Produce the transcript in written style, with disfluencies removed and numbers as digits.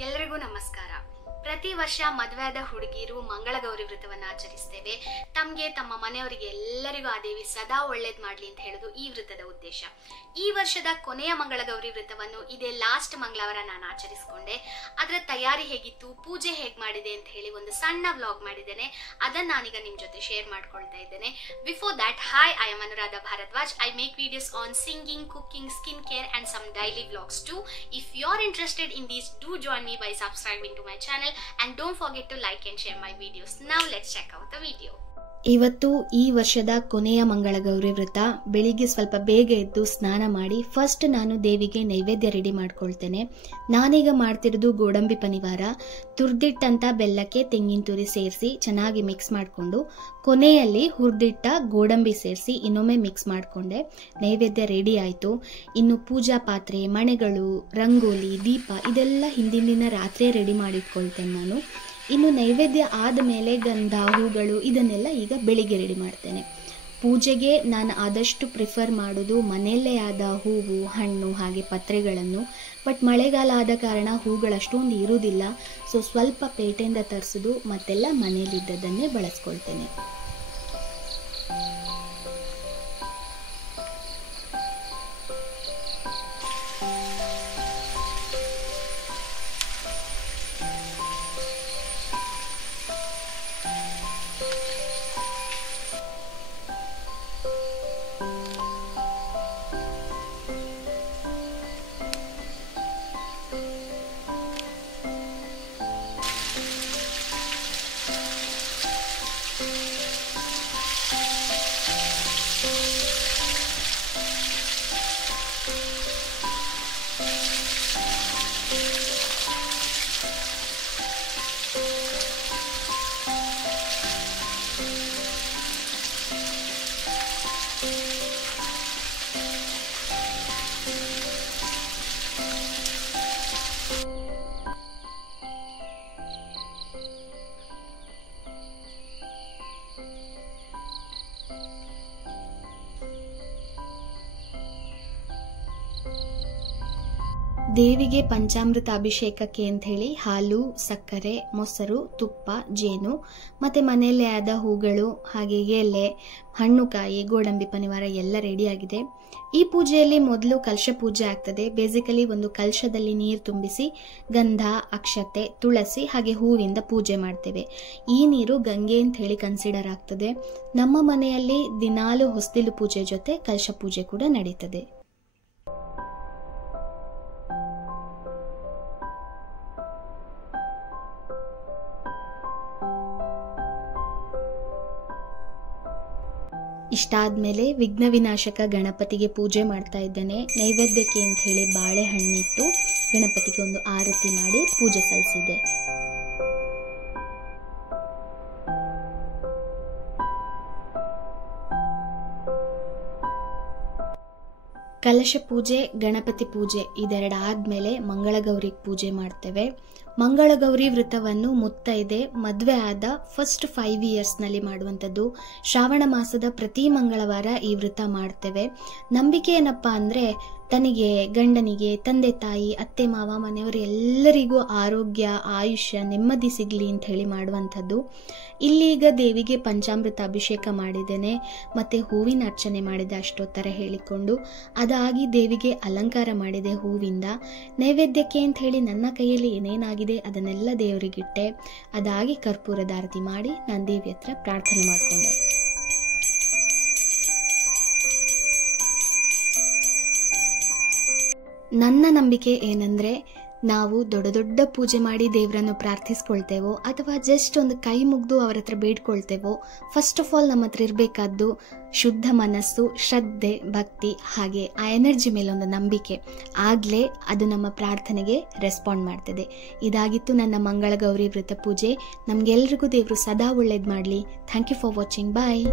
ಎಲ್ಲರಿಗೂ ನಮಸ್ಕಾರ. ಪ್ರತಿ ವರ್ಷ ಮದುವೆಯಾದ ಹುಡುಗಿಯರು ಮಂಗಳಗೌರಿ ವ್ರತವನ್ನು ಆಚರಿಸ್ತೇವೆ. ತಮಗೆ ತಮ್ಮ ಮನೆಯವರಿಗೆ ಎಲ್ಲರಿಗೂ ಆ ದೇವಿ ಸದಾ ಒಳ್ಳೇದು ಮಾಡಲಿ ಅಂತ ಹೇಳೋದು ಈ ವ್ರತದ ಉದ್ದೇಶ. ಈ ವರ್ಷದ ಕೊನೆಯ ಮಂಗಳಗೌರಿ ವ್ರತವನ್ನು ಇದೇ ಲಾಸ್ಟ್ ಮಂಗಳವಾರ ನಾನು ಆಚರಿಸಿಕೊಂಡೆ. ಅದರ ತಯಾರಿ ಹೇಗಿತ್ತು, ಪೂಜೆ ಹೇಗೆ ಮಾಡಿದೆ ಅಂತ ಹೇಳಿ ಒಂದು ಸಣ್ಣ ವ್ಲಾಗ್ ಮಾಡಿದ್ದೇನೆ. ಅದನ್ನು ನಾನೀಗ ನಿಮ್ಮ ಜೊತೆ ಶೇರ್ ಮಾಡ್ಕೊಳ್ತಾ ಇದ್ದೇನೆ. Before that, hi, I am Anuradha Bharadwaj. I make videos on singing, cooking, skin care and some daily vlogs too. If you are interested in these, do join me by subscribing to my channel and don't forget to like and share my videos. Now let's check out the video. ಇವತ್ತು ಈ ವರ್ಷದ ಕೊನೆಯ ಮಂಗಳಗೌರಿ ವ್ರತ. ಬೆಳಿಗ್ಗೆ ಸ್ವಲ್ಪ ಬೇಗ ಎದ್ದು ಸ್ನಾನ ಮಾಡಿ ಫಸ್ಟ್ ನಾನು ದೇವಿಗೆ ನೈವೇದ್ಯ ರೆಡಿ ಮಾಡ್ಕೊಳ್ತೇನೆ. ನಾನೀಗ ಮಾಡ್ತಿರೋದು ಗೋಡಂಬಿ ಪನಿವಾರ. ತುರ್ದಿಟ್ಟಂತ ಬೆಲ್ಲಕ್ಕೆ ತೆಂಗಿನ ತುರಿ ಸೇರಿಸಿ ಚೆನ್ನಾಗಿ ಮಿಕ್ಸ್ ಮಾಡಿಕೊಂಡು ಕೊನೆಯಲ್ಲಿ ಹುರಿದಿಟ್ಟ ಗೋಡಂಬಿ ಸೇರಿಸಿ ಇನ್ನೊಮ್ಮೆ ಮಿಕ್ಸ್ ಮಾಡಿಕೊಂಡೆ. ನೈವೇದ್ಯ ರೆಡಿ ಆಯಿತು. ಇನ್ನು ಪೂಜಾ ಪಾತ್ರೆ, ಮಣೆಗಳು, ರಂಗೋಲಿ, ದೀಪ ಇದೆಲ್ಲ ಹಿಂದಿನ ದಿನ ರಾತ್ರಿ ರೆಡಿ ಮಾಡಿಟ್ಕೊಳ್ತೇನೆ ನಾನು. ಇನ್ನು ನೈವೇದ್ಯ ಆದ ಮೇಲೆ ಗಂಧ, ಹೂಗಳು ಇದನ್ನೆಲ್ಲ ಈಗ ಬೆಳಿಗ್ಗೆ ರೆಡಿ ಮಾಡ್ತೇನೆ. ಪೂಜೆಗೆ ನಾನು ಆದಷ್ಟು ಪ್ರಿಫರ್ ಮಾಡೋದು ಮನೆಯಲ್ಲೇ ಆದ ಹೂವು, ಹಣ್ಣು ಹಾಗೆ ಪತ್ರೆಗಳನ್ನು. ಬಟ್ ಮಳೆಗಾಲ ಆದ ಕಾರಣ ಹೂಗಳಷ್ಟೊಂದು ಇರುವುದಿಲ್ಲ. ಸೊ ಸ್ವಲ್ಪ ಪೇಟೆಯಿಂದ ತರಿಸೋದು ಮತ್ತೆಲ್ಲ ಮನೆಯಲ್ಲಿದ್ದದನ್ನೇ ಬಳಸ್ಕೊಳ್ತೇನೆ. ದೇವಿಗೆ ಪಂಚಾಮೃತ ಅಭಿಷೇಕಕ್ಕೆ ಅಂತ ಹೇಳಿ ಹಾಲು, ಸಕ್ಕರೆ, ಮೊಸರು, ತುಪ್ಪ, ಜೇನು ಮತ್ತೆ ಮನೆಯಲ್ಲೇ ಆದ ಹೂಗಳು ಹಾಗೆ ಎಲೆ, ಹಣ್ಣುಕಾಯಿ, ಗೋಡಂಬಿ ಪನಿವಾರ ಎಲ್ಲ ರೆಡಿ ಆಗಿದೆ. ಈ ಪೂಜೆಯಲ್ಲಿ ಮೊದಲು ಕಲಶ ಪೂಜೆ ಆಗ್ತದೆ. ಬೇಸಿಕಲಿ ಒಂದು ಕಲಶದಲ್ಲಿ ನೀರು ತುಂಬಿಸಿ ಗಂಧ, ಅಕ್ಷತೆ, ತುಳಸಿ ಹಾಗೆ ಹೂವಿಂದ ಪೂಜೆ ಮಾಡ್ತೇವೆ. ಈ ನೀರು ಗಂಗೆ ಅಂತ ಹೇಳಿ ಕನ್ಸಿಡರ್ ಆಗ್ತದೆ. ನಮ್ಮ ಮನೆಯಲ್ಲಿ ದಿನಾಲು ಹೊಸ್ತಿಲು ಪೂಜೆ ಜೊತೆ ಕಲಶ ಪೂಜೆ ಕೂಡ ನಡೀತದೆ. ಇಷ್ಟಾದ್ಮೇಲೆ ವಿಘ್ನ ವಿನಾಶಕ ಗಣಪತಿಗೆ ಪೂಜೆ ಮಾಡ್ತಾ ಇದ್ದೇನೆ. ನೈವೇದ್ಯಕ್ಕೆ ಅಂತ ಹೇಳಿ ಬಾಳೆಹಣ್ಣಿಟ್ಟು ಗಣಪತಿಗೆ ಒಂದು ಆರತಿ ಮಾಡಿ ಪೂಜೆ ಸಲ್ಲಿಸಿದೆ. ಕಲಶ ಪೂಜೆ, ಗಣಪತಿ ಪೂಜೆ ಇದೆರಡು ಆದ್ಮೇಲೆ ಮಂಗಳಗೌರಿಗೆ ಪೂಜೆ ಮಾಡ್ತೇವೆ. ಮಂಗಳಗೌರಿ ವ್ರತವನ್ನು ಮುತ್ತೈದೆ ಮದುವೆ ಆದ ಫಸ್ಟ್ 5 ಇಯರ್ಸ್ನಲ್ಲಿ ಮಾಡುವಂಥದ್ದು. ಶ್ರಾವಣ ಮಾಸದ ಪ್ರತಿ ಮಂಗಳವಾರ ಈ ವ್ರತ ಮಾಡ್ತೇವೆ. ನಂಬಿಕೆ ಏನಪ್ಪಾ ಅಂದರೆ ತನಗೆ, ಗಂಡನಿಗೆ, ತಂದೆ ತಾಯಿ, ಅತ್ತೆ ಮಾವ, ಮನೆಯವರು ಎಲ್ಲರಿಗೂ ಆರೋಗ್ಯ, ಆಯುಷ್ಯ, ನೆಮ್ಮದಿ ಸಿಗಲಿ ಅಂತ ಹೇಳಿ ಮಾಡುವಂಥದ್ದು. ಇಲ್ಲೀಗ ದೇವಿಗೆ ಪಂಚಾಮೃತ ಅಭಿಷೇಕ ಮಾಡಿದ್ದೇನೆ ಮತ್ತು ಹೂವಿನ ಅರ್ಚನೆ ಮಾಡಿದೆ ಅಷ್ಟೊತ್ತರ ಹೇಳಿಕೊಂಡು. ಅದಾಗಿ ದೇವಿಗೆ ಅಲಂಕಾರ ಮಾಡಿದೆ ಹೂವಿಂದ. ನೈವೇದ್ಯಕ್ಕೆ ಅಂತ ಹೇಳಿ ನನ್ನ ಕೈಯಲ್ಲಿ ಏನೇನಾಗಿದೆ ಅದನ್ನೆಲ್ಲ ದೇವರಿಗಿಟ್ಟೆ. ಅದಾಗಿ ಕರ್ಪೂರದ ಆರತಿ ಮಾಡಿ ನಾನು ದೇವಿ ಹತ್ರ ಪ್ರಾರ್ಥನೆ ಮಾಡಿಕೊಂಡೆ. ನನ್ನ ನಂಬಿಕೆ ಏನಂದರೆ ನಾವು ದೊಡ್ಡ ದೊಡ್ಡ ಪೂಜೆ ಮಾಡಿ ದೇವರನ್ನು ಪ್ರಾರ್ಥಿಸ್ಕೊಳ್ತೇವೋ ಅಥವಾ ಜಸ್ಟ್ ಒಂದು ಕೈ ಮುಗಿದು ಅವರ ಹತ್ರ ಬೇಡ್ಕೊಳ್ತೇವೋ, ಫಸ್ಟ್ ಆಫ್ ಆಲ್ ನಮ್ಮ ಹತ್ರ ಇರಬೇಕಾದ್ದು ಶುದ್ಧ ಮನಸ್ಸು, ಶ್ರದ್ಧೆ, ಭಕ್ತಿ ಹಾಗೆ ಆ ಎನರ್ಜಿ ಮೇಲೆ ಒಂದು ನಂಬಿಕೆ. ಆಗಲೇ ಅದು ನಮ್ಮ ಪ್ರಾರ್ಥನೆಗೆ ರೆಸ್ಪಾಂಡ್ ಮಾಡ್ತದೆ. ಇದಾಗಿತ್ತು ನನ್ನ ಮಂಗಳಗೌರಿ ವ್ರತ ಪೂಜೆ. ನಮಗೆಲ್ರಿಗೂ ದೇವರು ಸದಾ ಒಳ್ಳೇದು ಮಾಡಲಿ. Thank you for watching. Bye.